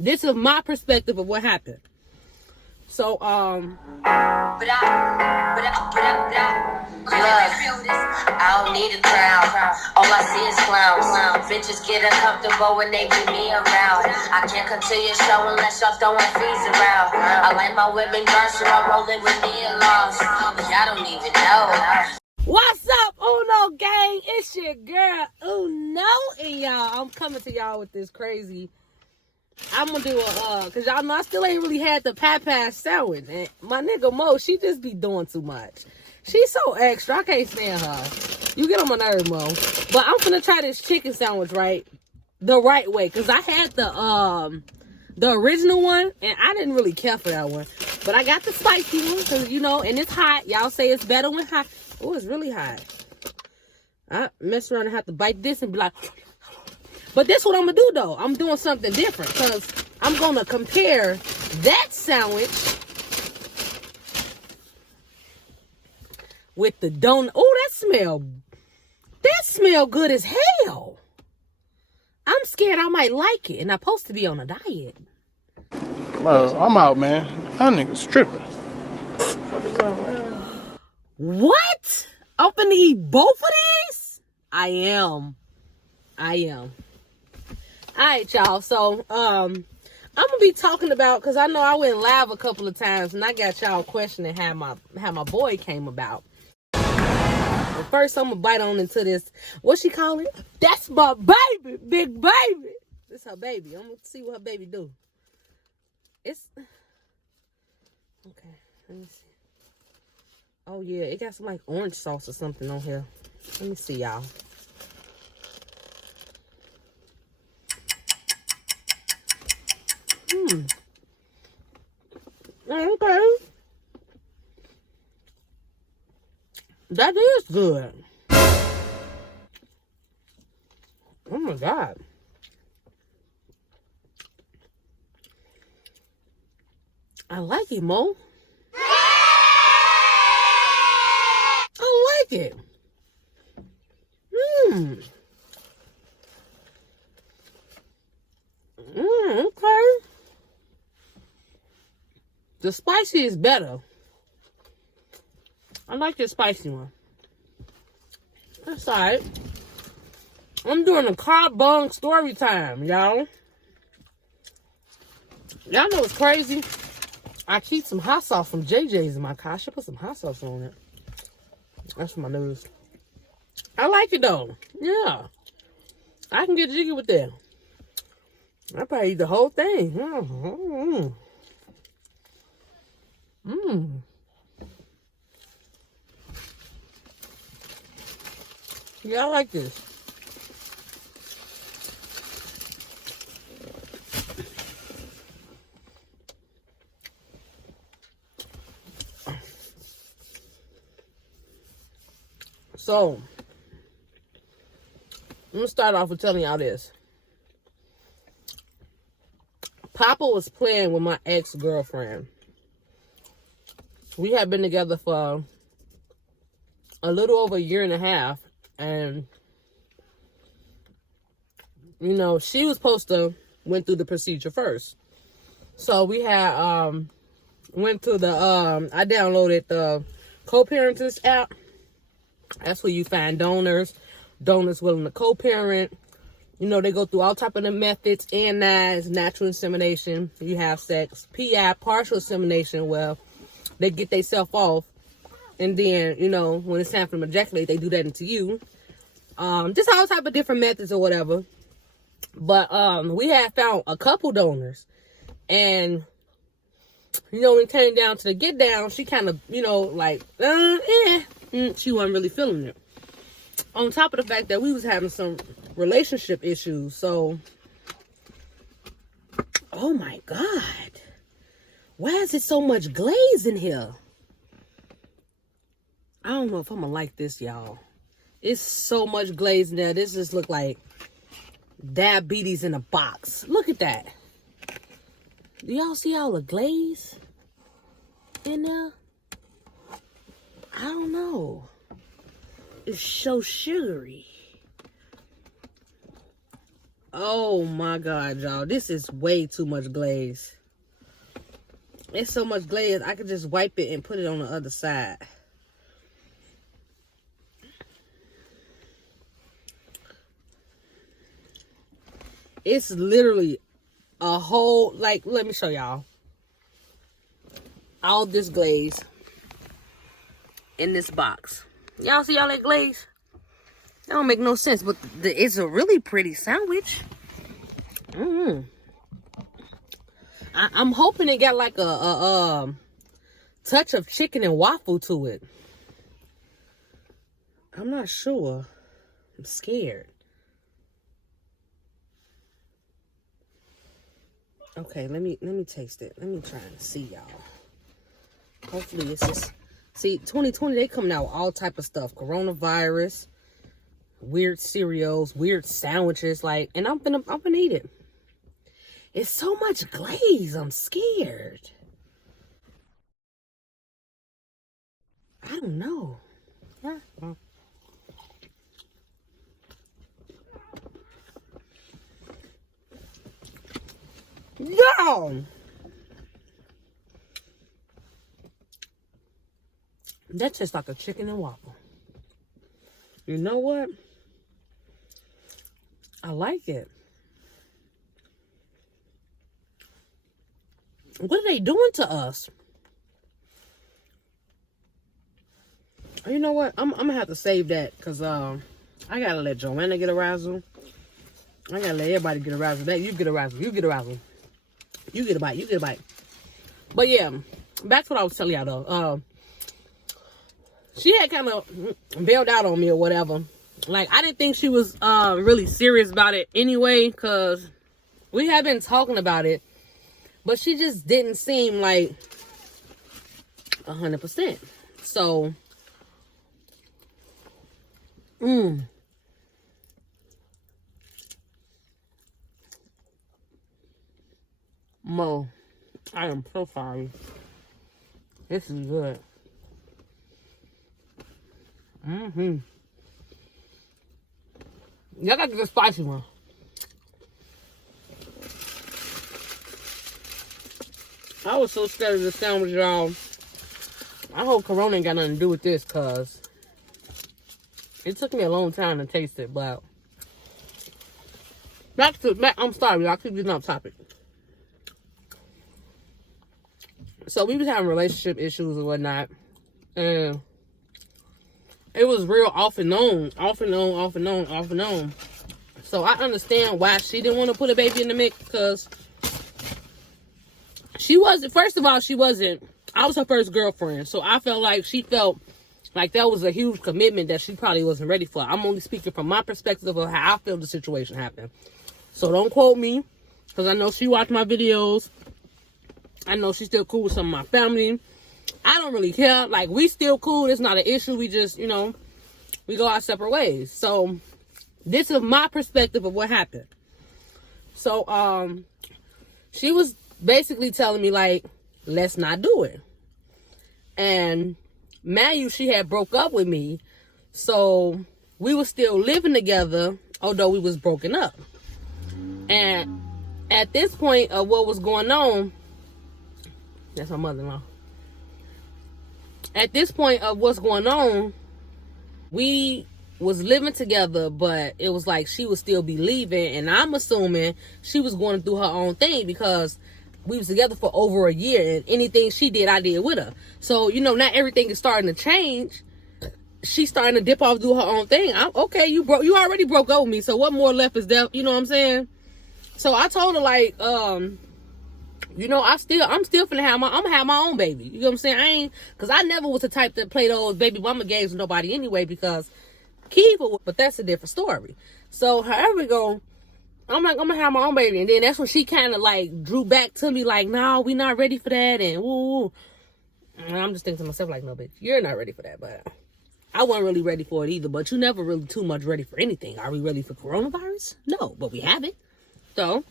This is my perspective of what happened. So, Look, I don't need a crown. All I see is clowns. Bitches get uncomfortable when they be me around. I can't continue show unless y'all throwing fees around. I like my women girls, so I'm rolling with me along. Y'all don't even know. what's up, Uno gang? It's your girl Uno, and y'all, I'm coming to y'all with this crazy. I'm gonna do cause y'all know I still ain't really had the pat sandwich, and my nigga Mo, she just be doing too much. She's so extra, I can't stand her. You get on my nerve, Mo. But I'm gonna try this chicken sandwich the right way, cause I had the original one, and I didn't really care for that one. But I got the spicy one, cause you know, and it's hot. Y'all say it's better when hot. Oh, it's really hot. I mess around and have to bite this and be like. But this what I'm gonna do though. I'm doing something different, because I'm gonna compare that sandwich with the donut. Oh, that smell good as hell. I'm scared I might like it, and I'm supposed to be on a diet. I'm out, man. That nigga's tripping. What? I'm finna eat both of these? I am. Alright, y'all. So, I'm gonna be talking about, because I know I went live a couple of times, and I got y'all questioning how my boy came about. But first, I'm gonna bite on into this. What she call it? That's my baby, big baby. This her baby. I'm gonna see what her baby do. It's okay. Let me see. Oh yeah, it got some like orange sauce or something on here. Let me see, y'all. Okay. That is good. Oh my God. I like it, Mo. I like it. Okay. The spicy is better. I like the spicy one. That's alright. I'm doing a carb bong story time, y'all. Y'all know it's crazy. I keep some hot sauce from JJ's in my car. I should put some hot sauce on it. That's for my nose. I like it though. Yeah. I can get jiggy with that. I probably eat the whole thing. Yeah, I like this. So, I'm going to start off with telling y'all this. Papa was playing with my ex-girlfriend. We had been together for a little over a year and a half. And, you know, she was supposed to went through the procedure first. So we had, went to the, I downloaded the co-parenting app. That's where you find donors willing to co-parent. You know, they go through all type of the methods, ANIs, natural insemination. You have sex, PI, partial insemination. Well, they get themselves off. And then, you know, when it's time for them to ejaculate, they do that into you. Just all type of different methods or whatever. But we had found a couple donors. And, you know, when it came down to the get down, she kind of, you know, like, she wasn't really feeling it. On top of the fact that we was having some relationship issues. So, oh my God. Why is it so much glaze in here? I don't know if I'm gonna like this, y'all. It's so much glaze in there. This just look like diabetes in a box. Look at that. Do y'all see all the glaze in there? I don't know. It's so sugary. Oh my God, y'all. This is way too much glaze. It's so much glaze, I could just wipe it and put it on the other side. It's literally a whole, like, let me show y'all. All this glaze in this box. Y'all see all that glaze? That don't make no sense, but it's a really pretty sandwich. I'm hoping it got like a touch of chicken and waffle to it. I'm not sure. I'm scared. Okay, let me taste it. Let me try and see, y'all. Hopefully it's just... See, 2020, they coming out with all type of stuff. Coronavirus, weird cereals, weird sandwiches, like, and I'm gonna eat it. It's so much glaze, I'm scared. I don't know. Yo! That tastes like a chicken and waffle. You know what? I like it. What are they doing to us? You know what? I'm gonna have to save that because I gotta let Joanna get a razzle. I gotta let everybody get a razzle. That you get a razzle. You get a razzle. You get a bite. You get a bite. But yeah, back to what I was telling y'all though. She had kind of bailed out on me or whatever. Like, I didn't think she was really serious about it anyway, because we had been talking about it, but she just didn't seem like 100%. So, Mo, I am so sorry. This is good. Y'all got the spicy one. I was so scared of the sandwich, y'all. I hope Corona ain't got nothing to do with this, cause it took me a long time to taste it. But I'm sorry, y'all. Keep getting off topic. So we was having relationship issues and whatnot, and it was real off and on. So I understand why she didn't want to put a baby in the mix, because she wasn't, first of all, I was her first girlfriend. So I felt like she felt like that was a huge commitment that she probably wasn't ready for. I'm only speaking from my perspective of how I feel the situation happened. So don't quote me, because I know she watched my videos. I know she's still cool with some of my family. I don't really care. Like, we still cool. It's not an issue. We just, we go our separate ways. So this is my perspective of what happened. So, she was basically telling me, like, let's not do it. And Mayu, she had broke up with me. So we were still living together, although we was broken up. And at this point of what was going on, that's my mother-in-law. At this point of what's going on, we was living together, but it was like she would still be leaving, and I'm assuming she was going through her own thing, because we was together for over a year, and anything she did, I did with her. So, not everything is starting to change. She's starting to dip off, do her own thing. Okay, you already broke up with me, so what more left is there? You know what I'm saying? So I told her, like, I'm still finna I'm gonna have my own baby. You know what I'm saying? Cause I never was the type that play those baby mama games with nobody anyway, because Kiva, but that's a different story. So however we go, I'm like, I'm gonna have my own baby. And then that's when she kind of like drew back to me, like, no, we not ready for that. And woo. And I'm just thinking to myself, like, no, bitch, you're not ready for that. But I wasn't really ready for it either. But you never really too much ready for anything. Are we ready for coronavirus? No, but we have it. So,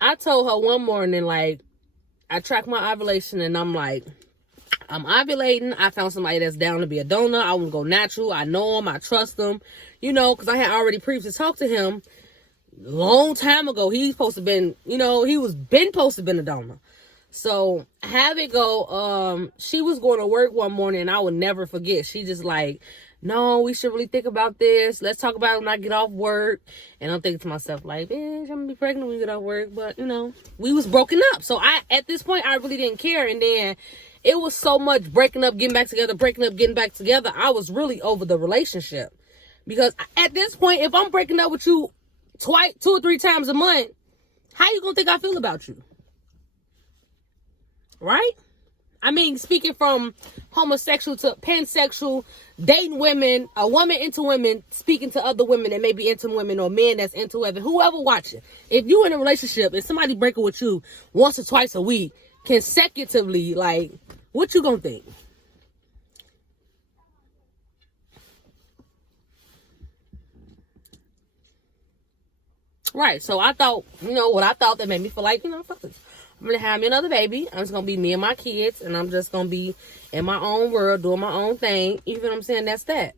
I told her one morning, like, I tracked my ovulation, and I'm like, I'm ovulating. I found somebody that's down to be a donor. I want to go natural. I know him. I trust him. You know, because I had already previously talked to him long time ago. He's supposed to been, you know, he was been supposed to been a donor. So have it go. She was going to work one morning, and I will never forget. She just like, no, we should really think about this. Let's talk about it when I get off work. And I'm thinking to myself, like, bitch, I'm gonna be pregnant when we get off work. But you know, we was broken up. So at this point, I really didn't care. And then it was so much breaking up, getting back together, breaking up, getting back together. I was really over the relationship, because at this point, if I'm breaking up with you twice, 2 or 3 times a month, how you gonna think I feel about you? Right? I mean, speaking from homosexual to pansexual, dating women, a woman into women, speaking to other women that may be into women, or men that's into women, whoever watching. If you in a relationship and somebody breaking with you once or twice a week, consecutively, like, what you gonna think? Right. So I thought, you know, what I thought that made me feel like, you know, fuck this. I'm going to have me another baby. I'm just going to be me and my kids. And I'm just going to be in my own world, doing my own thing. You feel what I'm saying? That's that.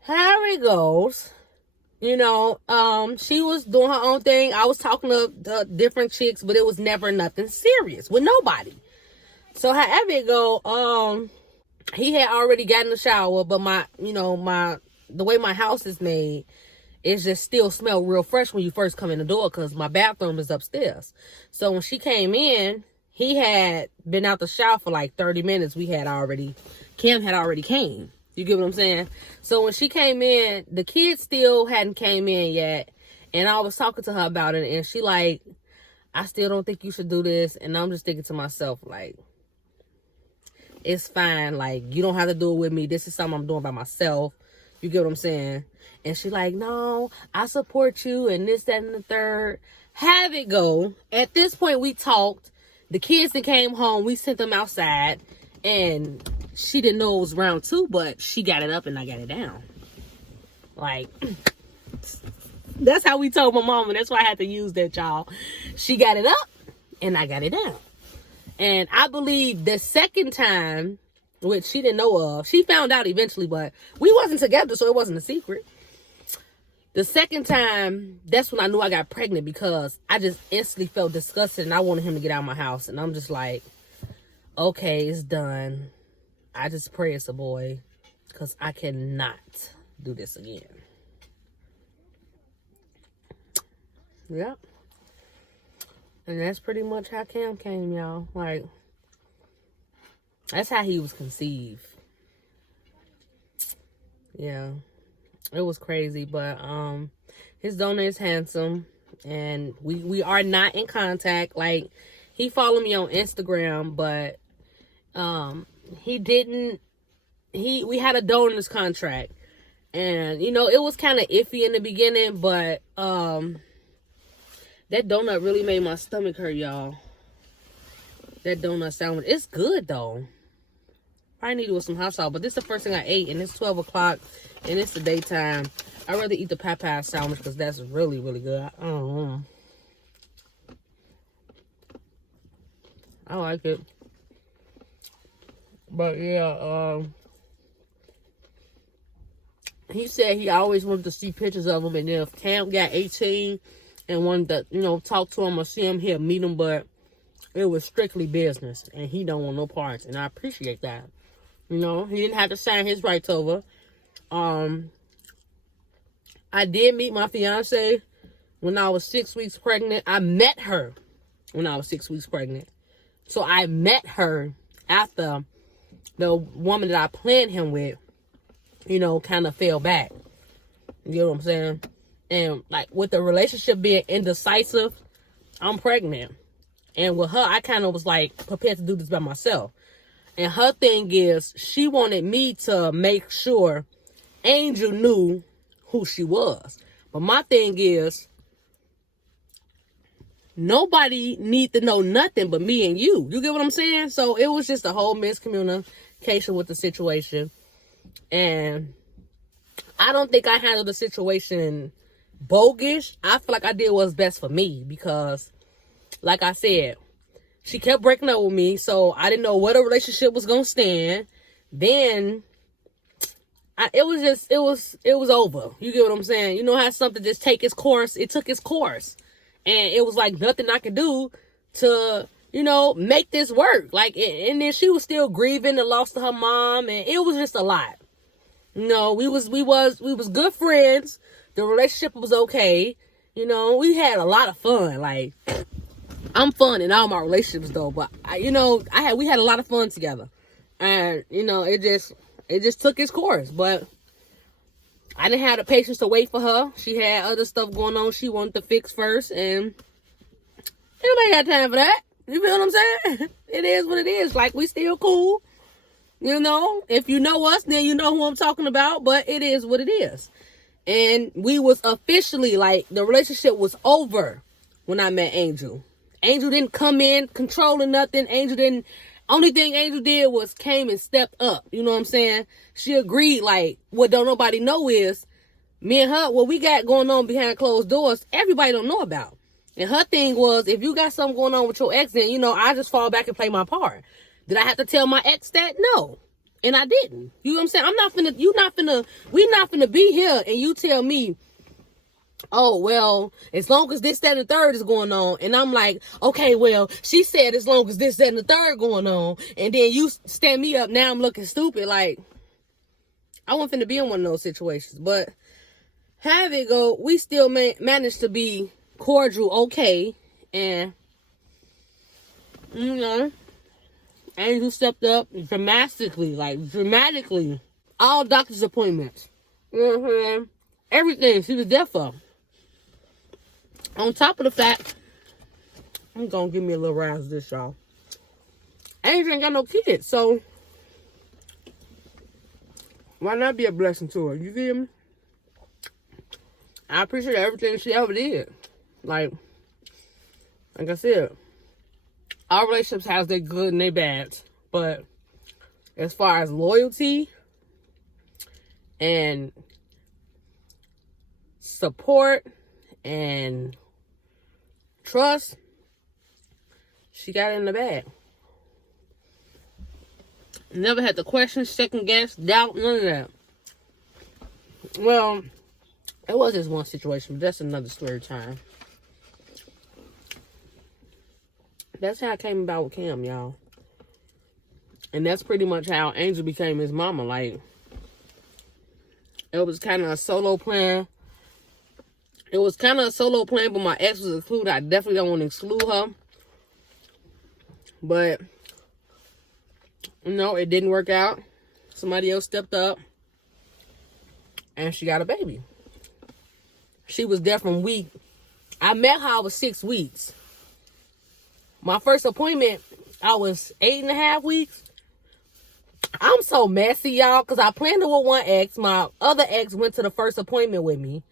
How it goes, you know, she was doing her own thing. I was talking to the different chicks, but it was never nothing serious with nobody. So however it go, he had already gotten the shower, but the way my house is made, it just still smell real fresh when you first come in the door, because my bathroom is upstairs. So when she came in, he had been out the shower for like 30 minutes. Kim had already came. You get what I'm saying? So when she came in, the kids still hadn't came in yet. And I was talking to her about it, and she like, I still don't think you should do this. And I'm just thinking to myself, like, it's fine. Like, you don't have to do it with me. This is something I'm doing by myself. You get what I'm saying? And she like, no, I support you and this, that, and the third. Have it go. At this point, we talked. The kids that came home, we sent them outside. And she didn't know it was round 2, but she got it up and I got it down. Like, that's how we told my mama. That's why I had to use that, y'all. She got it up and I got it down. And I believe the second time, which she didn't know of, she found out eventually, but we wasn't together, so it wasn't a secret. The second time, that's when I knew I got pregnant, because I just instantly felt disgusted and I wanted him to get out of my house. And I'm just like, okay, it's done. I just pray it's a boy, because I cannot do this again. Yep. And that's pretty much how Cam came, y'all. Like, that's how he was conceived. Yeah. It was crazy, but his donor is handsome, and we are not in contact. Like, he followed me on Instagram, but we had a donor's contract, and you know, it was kind of iffy in the beginning, but that donut really made my stomach hurt, y'all. That donut sandwich, it's good though. I need it with some hot sauce, but this is the first thing I ate, and it's 12 o'clock, and it's the daytime. I'd rather eat the Popeye sandwich, because that's really, really good. I don't know. I like it. But yeah, he said he always wanted to see pictures of him, and then if Cam got 18 and wanted to, you know, talk to him or see him, he'll meet him, but it was strictly business, and he don't want no parts, and I appreciate that. You know, he didn't have to sign his rights over. I did meet my fiance when I was 6 weeks pregnant. I met her when I was 6 weeks pregnant. So I met her after the woman that I planned him with, you know, kind of fell back. You know what I'm saying? And like, with the relationship being indecisive, I'm pregnant. And with her, I kind of was like prepared to do this by myself. And her thing is, she wanted me to make sure Angel knew who she was. But my thing is, nobody need to know nothing but me and you. You get what I'm saying? So it was just a whole miscommunication with the situation. And I don't think I handled the situation bogus. I feel like I did what's best for me, because, like I said, she kept breaking up with me, so I didn't know what a relationship was gonna stand. Then it was over. You get what I'm saying? You know how something just take its course? It took its course. And it was like nothing I could do to, make this work. Like, and then she was still grieving the loss of her mom, and it was just a lot. We was good friends. The relationship was okay. We had a lot of fun. Like, I'm fun in all my relationships though, but we had a lot of fun together. And, it just took its course. But I didn't have the patience to wait for her. She had other stuff going on she wanted to fix first, and nobody got time for that. You feel what I'm saying? It is what it is. Like, we still cool. If you know us, then you know who I'm talking about, but it is what it is. And we was officially, like, the relationship was over when I met Angel. Angel didn't come in controlling nothing. Only thing Angel did was came and stepped up. You know what I'm saying? She agreed, like, what don't nobody know is, me and her, what we got going on behind closed doors, everybody don't know about. And her thing was, if you got something going on with your ex, then, I just fall back and play my part. Did I have to tell my ex that? No. And I didn't. You know what I'm saying? We not finna be here and you tell me, oh, well, as long as this, that, and the third is going on. And I'm like, okay, well, she said as long as this, that, and the third going on. And then you stand me up. Now I'm looking stupid. Like, I wasn't finna be in one of those situations. But have it go, we still managed to be cordial, okay. And, Angel stepped up dramatically. All doctor's appointments. You know what I'm saying? Everything she was there for. On top of the fact, I'm gonna give me a little rise of this, y'all. Angel ain't got no kids, so why not be a blessing to her? You feel me? I appreciate everything she ever did. Like I said, our relationships has their good and their bad, but as far as loyalty and support and trust, she got it in the bag. Never had to question, second guess, doubt, none of that. Well, it was just one situation, but that's another story time. That's how I came about with Cam, y'all. And that's pretty much how Angel became his mama. Like, it was kind of a solo plan. But my ex was included. I definitely don't want to exclude her. But, it didn't work out. Somebody else stepped up. And she got a baby. She was there from week. I met her, I was 6 weeks. My first appointment, I was 8.5 weeks. I'm so messy, y'all, because I planned it with one ex. My other ex went to the first appointment with me.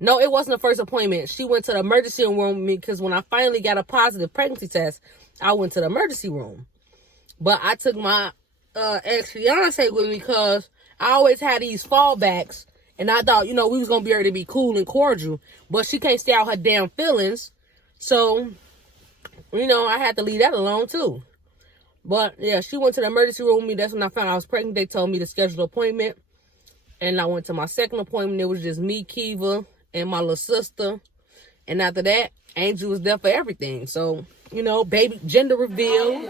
No, it wasn't the first appointment. She went to the emergency room with me because when I finally got a positive pregnancy test, I went to the emergency room. But I took my ex-fiance with me because I always had these fallbacks. And I thought, we was going to be able to be cool and cordial. But she can't stay out her damn feelings. So, I had to leave that alone too. But, yeah, she went to the emergency room with me. That's when I found out I was pregnant. They told me to schedule an appointment. And I went to my second appointment. It was just me, Kiva, and my little sister. And after that, Angel was there for everything. So, baby gender reveal.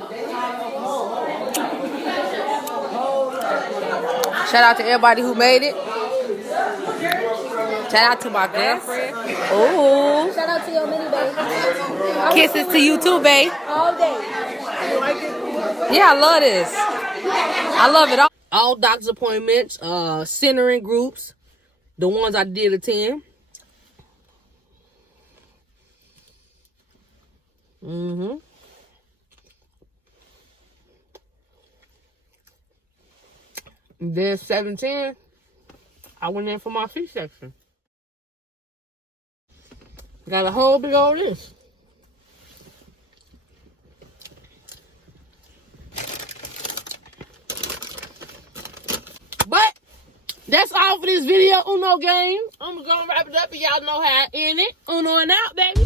Shout out to everybody who made it. Shout out to my girlfriend. Oh. Shout out to your mini baby. Kisses to you too, babe. All day. Yeah, I love this. I love it. All doctor's appointments, centering groups, the ones I did attend. Then 7/10, I went in for my C-section. Got a whole big old list. But that's all for this video, Uno game. I'm gonna wrap it up and y'all know how I end it. Uno and out, baby.